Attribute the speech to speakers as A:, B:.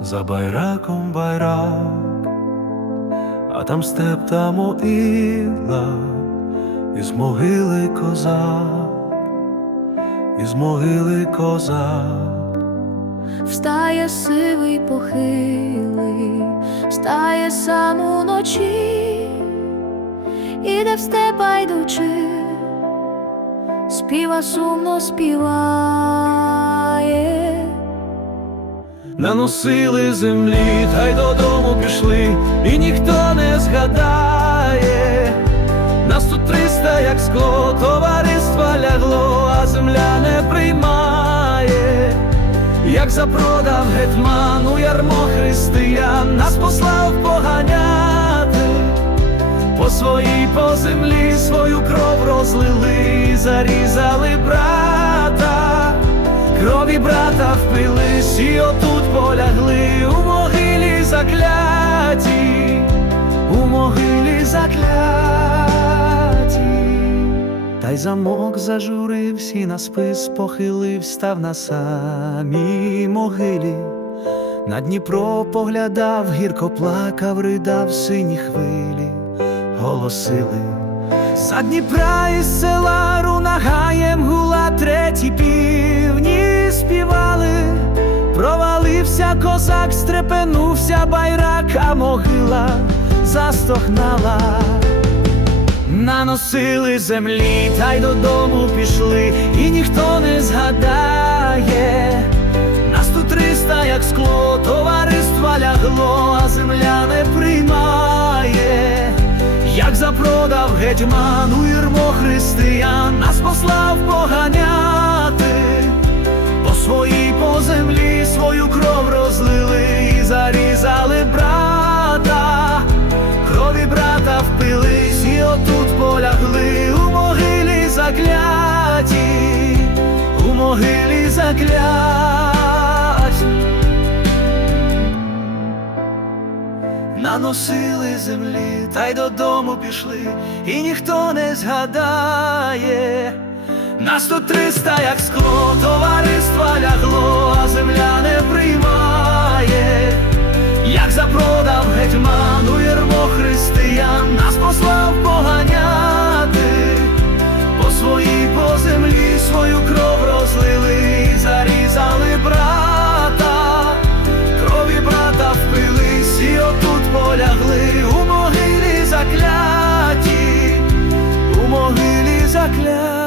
A: за байраком байрак, а там степ та могила, із могили козак, із могили козак.
B: Встає сивий похилий, встає сам уночі, іде в степа йдучи, співа сумно співає.
A: Наносили землі, та й додому пішли, і ніхто не згадає. Нас тут триста, як скло, товариства лягло, а земля не приймає. Як запродав гетьман у ярмо християн, нас послав поганяти. По своїй по землі свою кров розлили, зарізали брата, брата впились і отут полягли у могилі закляті, у могилі закляті. Та й замок зажурився на спис похилив, став на самій могилі. На Дніпро поглядав, гірко плакав, ридав сині хвилі, голосили. За Дніпра із села рунагаєм гула треті півні співали, провалився козак, стрепенувся байрак, а могила застогнала. Наносили землі, та й додому пішли, і ніхто не згадає. Нас тут триста, як скло, товариства лягло, а земля не приймає. Як запродав гетьман у ярмо християн, нас послав поганяти, тут полягли у могилі закляті, у могилі заклять. наносили землі, та й додому пішли, і ніхто не згадає. нас тут триста, як скло, товариства лягло, а земля не приймає, як запродав гетьман у ярмо християн, нас послав. Свою кров розлили, зарізали брата, крові брата впились і отут полягли у могилі закляті, у могилі закляті.